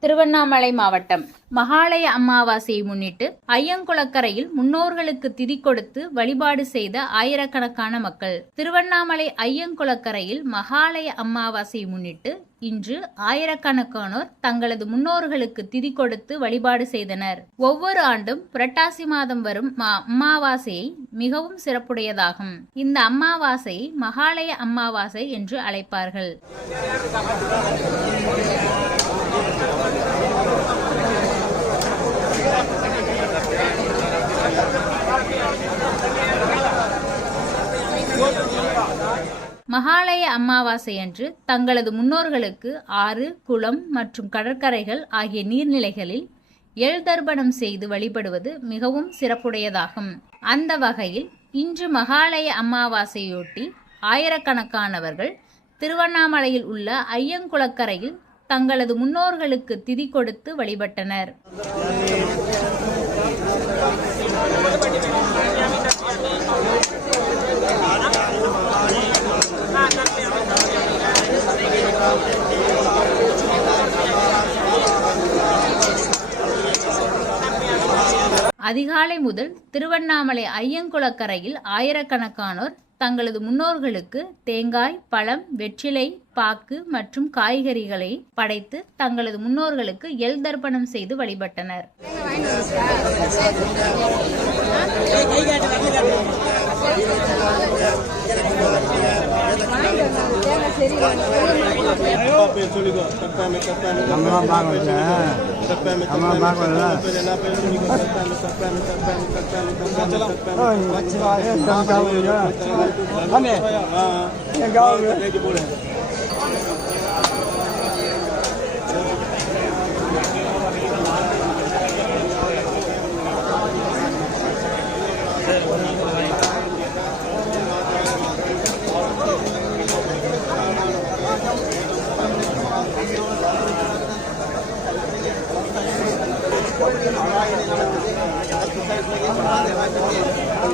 திருவண்ணாமலை மாவட்டம் மகாலய அமாவாசையை முன்னிட்டு ஐயங்குளக்கரையில் முன்னோர்களுக்கு திதி கொடுத்து வழிபாடு செய்த ஆயிரக்கணக்கான மக்கள். திருவண்ணாமலை ஐயங்குளக்கரையில் மகாலய அமாவாசையை முன்னிட்டு இன்று ஆயிரக்கணக்கானோர் தங்களது முன்னோர்களுக்கு திதி கொடுத்து வழிபாடு செய்தனர். ஒவ்வொரு ஆண்டும் புரட்டாசி மாதம் வரும் மா- அமாவாசையை மிகவும் சிறப்புடையதாகும். இந்த அமாவாசையை மகாலய அமாவாசை என்று அழைப்பார்கள். மகாலய அமாவாசையன்று தங்களது முன்னோர்களுக்கு ஆறு குளம் மற்றும் கடற்கரைகள் ஆகிய நீர்நிலைகளில் எள் தர்ப்பணம் செய்து வழிபடுவது மிகவும் சிறப்புடையதாகும். அந்த வகையில் இன்று மகாலய அமாவாசையொட்டி ஆயிரக்கணக்கானவர்கள் திருவண்ணாமலையில் உள்ள ஐயங்குளக்கரையில் தங்களது முன்னோர்களுக்கு திதி கொடுத்து வழிபட்டனர். அதிகாலை முதல் திருவண்ணாமலை ஐயங்குளக்கரையில் ஆயிரக்கணக்கானோர் தங்களது முன்னோர்களுக்கு தேங்காய் பழம் வெற்றிலை பாக்கு மற்றும் காய்கறிகளை படைத்து தங்களது முன்னோர்களுக்கு எல் தர்ப்பணம் செய்து வழிபட்டனர். பேர் हमारा बाग हो जाए हमारा बाग हो रहा है गाँव में ਆਪਣੇ ਆਪ ਨੂੰ ਜਿਹੜਾ ਹੈ ਉਹ ਬਣਾ ਰਿਹਾ ਹੈ ਕਿ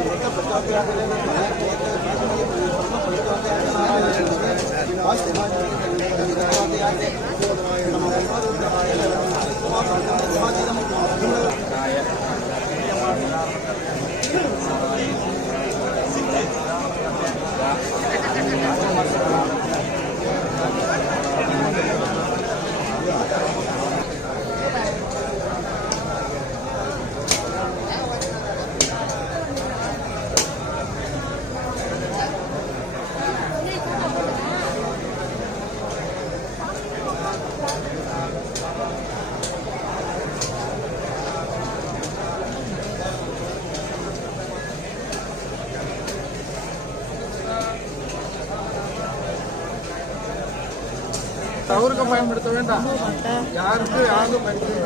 ਇੱਕ ਬੱਚਾ ਕਿਹੜਾ ਕਿਹੜਾ ਹੈ ਇੱਕ ਬੱਚਾ ਕਿਹੜਾ ਕਿਹੜਾ ਹੈ ਬਾਸ ਤੇ ਬਾਸ ਤੇ ਬਾਸ ਤੇ ਬਾਸ ਤੇ ਬਾਸ ਤੇ ਬਾਸ ਤੇ ਬਾਸ ਤੇ ਬਾਸ ਤੇ ਬਾਸ ਤੇ ਬਾਸ ਤੇ ਬਾਸ ਤੇ ਬਾਸ ਤੇ ਬਾਸ ਤੇ ਬਾਸ ਤੇ ਬਾਸ ਤੇ தவறுக்கு பயன்படுத்த வேண்டாம். யாருக்கு யாருக்கும் பயன்படுத்த